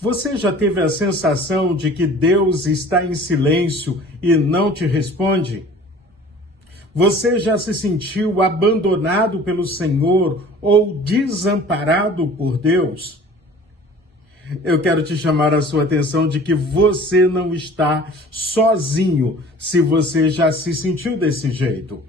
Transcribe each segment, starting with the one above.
Você já teve a sensação de que Deus está em silêncio e não te responde? Você já se sentiu abandonado pelo Senhor ou desamparado por Deus? Eu quero te chamar a sua atenção de que você não está sozinho se você já se sentiu desse jeito.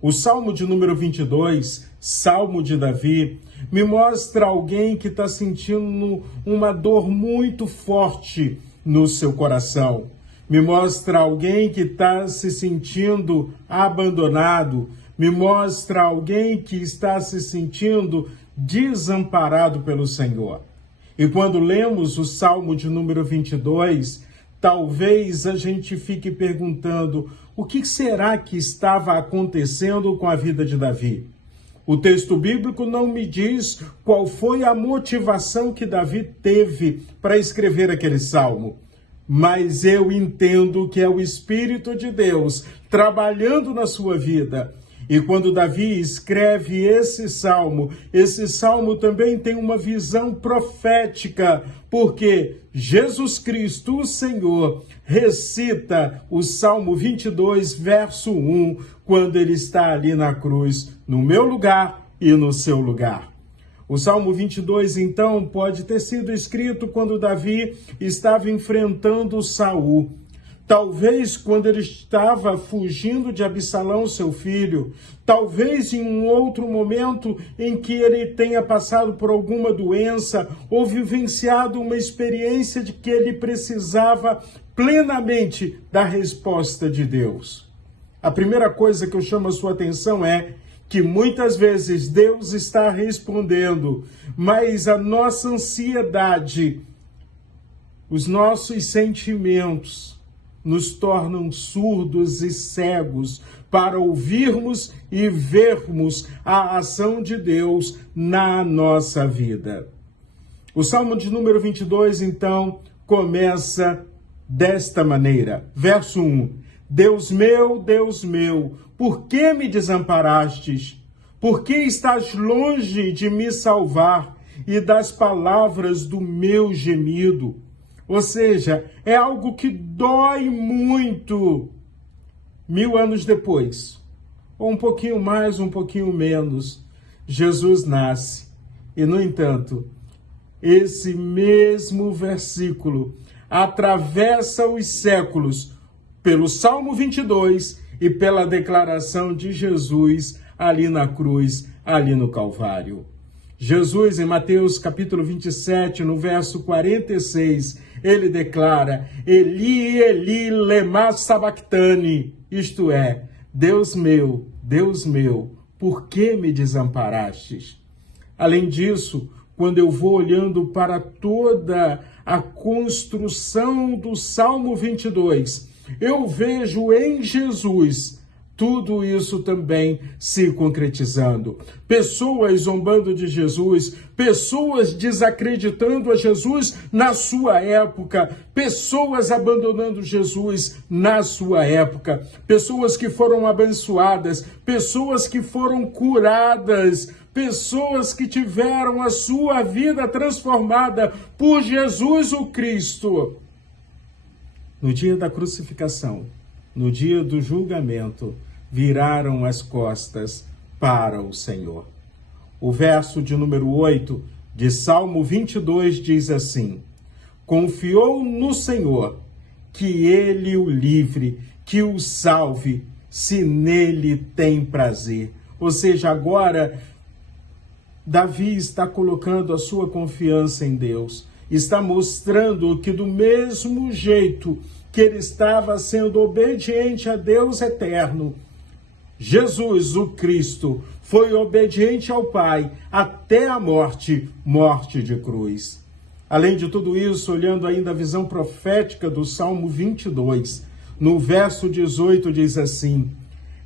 O Salmo de número 22, Salmo de Davi, me mostra alguém que está sentindo uma dor muito forte no seu coração. Me mostra alguém que está se sentindo abandonado. Me mostra alguém que está se sentindo desamparado pelo Senhor. E quando lemos o Salmo de número 22, talvez a gente fique perguntando o que será que estava acontecendo com a vida de Davi. O texto bíblico não me diz qual foi a motivação que Davi teve para escrever aquele salmo, mas eu entendo que é o Espírito de Deus trabalhando na sua vida. E quando Davi escreve esse salmo também tem uma visão profética, porque Jesus Cristo, o Senhor, recita o Salmo 22, verso 1, quando ele está ali na cruz, no meu lugar e no seu lugar. O Salmo 22, então, pode ter sido escrito quando Davi estava enfrentando Saul. Talvez quando ele estava fugindo de Absalão, seu filho. Talvez em um outro momento em que ele tenha passado por alguma doença ou vivenciado uma experiência de que ele precisava plenamente da resposta de Deus. A primeira coisa que eu chamo a sua atenção é que muitas vezes Deus está respondendo, mas a nossa ansiedade, os nossos sentimentos, nos tornam surdos e cegos para ouvirmos e vermos a ação de Deus na nossa vida. O Salmo de número 22, então, começa desta maneira. Verso 1. Deus meu, por que me desamparastes? Por que estás longe de me salvar e das palavras do meu gemido? Ou seja, é algo que dói muito. 1000 anos depois, ou um pouquinho mais, um pouquinho menos, Jesus nasce. E, no entanto, esse mesmo versículo atravessa os séculos pelo Salmo 22 e pela declaração de Jesus ali na cruz, ali no Calvário. Jesus, em Mateus capítulo 27, no verso 46, ele declara: Eli, Eli, lema sabachthani, isto é, Deus meu, por que me desamparastes? Além disso, quando eu vou olhando para toda a construção do Salmo 22, eu vejo em Jesus tudo isso também se concretizando. Pessoas zombando de Jesus, pessoas desacreditando a Jesus na sua época, pessoas abandonando Jesus na sua época, pessoas que foram abençoadas, pessoas que foram curadas, pessoas que tiveram a sua vida transformada por Jesus o Cristo. No dia da crucificação, no dia do julgamento, viraram as costas para o Senhor. O verso de número 8 de Salmo 22 diz assim: Confiou no Senhor, que ele o livre, que o salve, se nele tem prazer. Ou seja, agora Davi está colocando a sua confiança em Deus, está mostrando que do mesmo jeito que ele estava sendo obediente a Deus eterno, Jesus, o Cristo, foi obediente ao Pai até a morte de cruz. Além de tudo isso, olhando ainda a visão profética do Salmo 22, no verso 18 diz assim: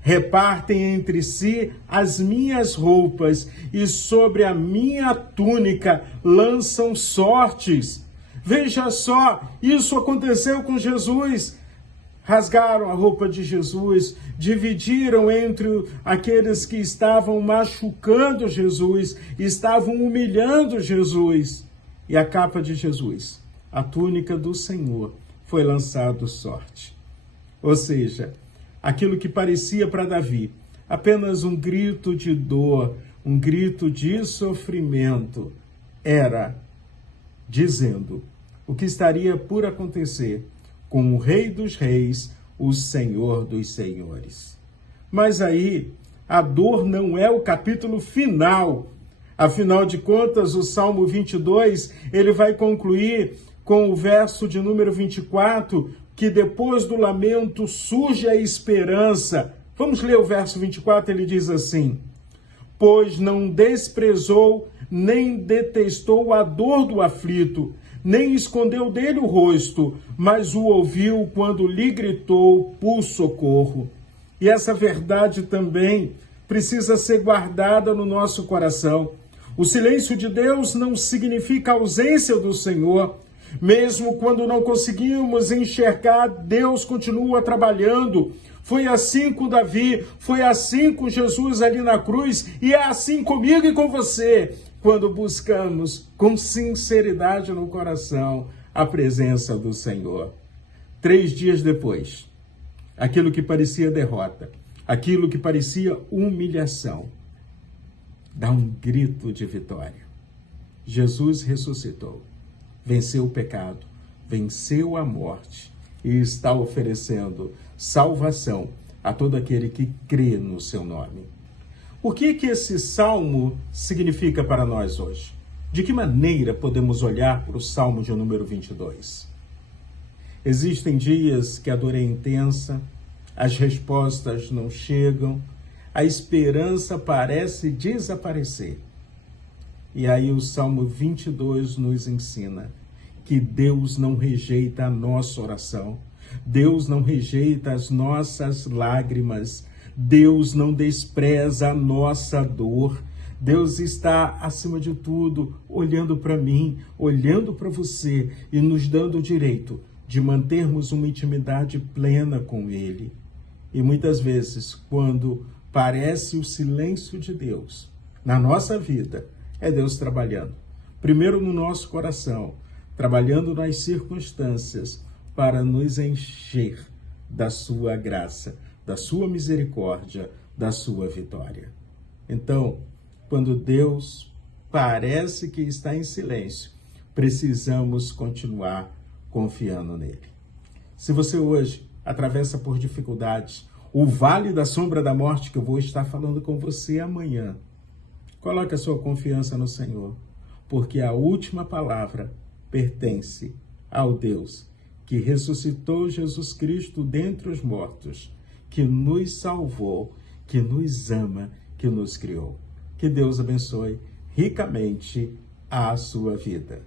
Repartem entre si as minhas roupas e sobre a minha túnica lançam sortes. Veja só, isso aconteceu com Jesus. Rasgaram a roupa de Jesus, dividiram entre aqueles que estavam machucando Jesus, estavam humilhando Jesus. E a capa de Jesus a túnica do Senhor foi lançado sorte. Ou seja, aquilo que parecia para Davi apenas um grito de dor, um grito de sofrimento, era dizendo o que estaria por acontecer com o Rei dos Reis, o Senhor dos Senhores. Mas aí, a dor não é o capítulo final. Afinal de contas, o Salmo 22, ele vai concluir com o verso de número 24, que depois do lamento surge a esperança. Vamos ler o verso 24, ele diz assim: pois não desprezou, nem detestou a dor do aflito, nem escondeu dele o rosto, mas o ouviu quando lhe gritou por socorro. E essa verdade também precisa ser guardada no nosso coração. O silêncio de Deus não significa ausência do Senhor. Mesmo quando não conseguimos enxergar, Deus continua trabalhando. Foi assim com Davi, foi assim com Jesus ali na cruz, e é assim comigo e com você, quando buscamos com sinceridade no coração a presença do Senhor. 3 dias depois, aquilo que parecia derrota, aquilo que parecia humilhação, dá um grito de vitória. Jesus ressuscitou, venceu o pecado, venceu a morte e está oferecendo salvação a todo aquele que crê no seu nome. O que esse salmo significa para nós hoje? De que maneira podemos olhar para o salmo de número 22? Existem dias que a dor é intensa, as respostas não chegam, a esperança parece desaparecer. E aí o Salmo 22 nos ensina que Deus não rejeita a nossa oração, Deus não rejeita as nossas lágrimas, Deus não despreza a nossa dor. Deus está, acima de tudo, olhando para mim, olhando para você e nos dando o direito de mantermos uma intimidade plena com Ele. E muitas vezes, quando parece o silêncio de Deus na nossa vida, é Deus trabalhando. Primeiro no nosso coração, trabalhando nas circunstâncias para nos encher da sua graça, da sua misericórdia, da sua vitória. Então, quando Deus parece que está em silêncio, precisamos continuar confiando nele. Se você hoje atravessa por dificuldades, o vale da sombra da morte que eu vou estar falando com você amanhã, coloque a sua confiança no Senhor, porque a última palavra pertence ao Deus que ressuscitou Jesus Cristo dentre os mortos, que nos salvou, que nos ama, que nos criou. Que Deus abençoe ricamente a sua vida.